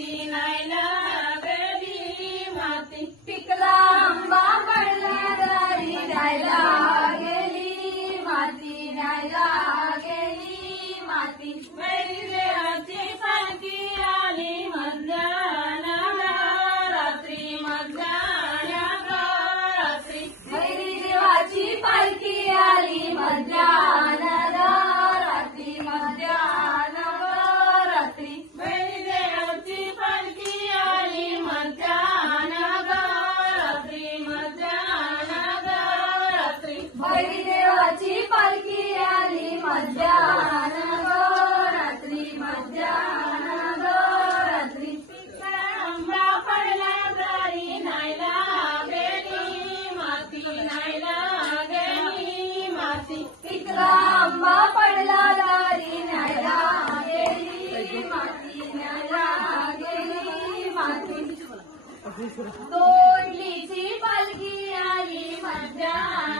Latina भैरी देवाची पालखी आली मध्यान रात्री मध्यान रात्री पिकळा पडला तरी नायला गेली माती नायला गेली माती. पिकळा आंबा पडला तरी नायला गेली माती नायला गेली माती. तोडलीची पालखी आली मध्यान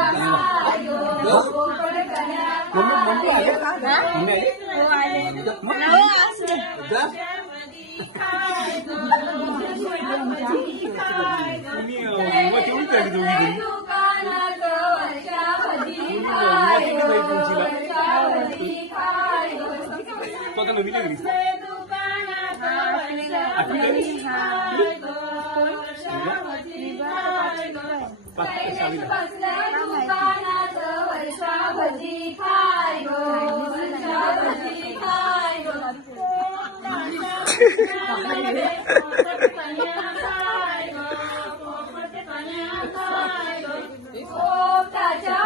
काय पोपटाच्या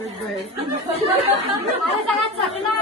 पिंजऱ्यामध्ये पोपट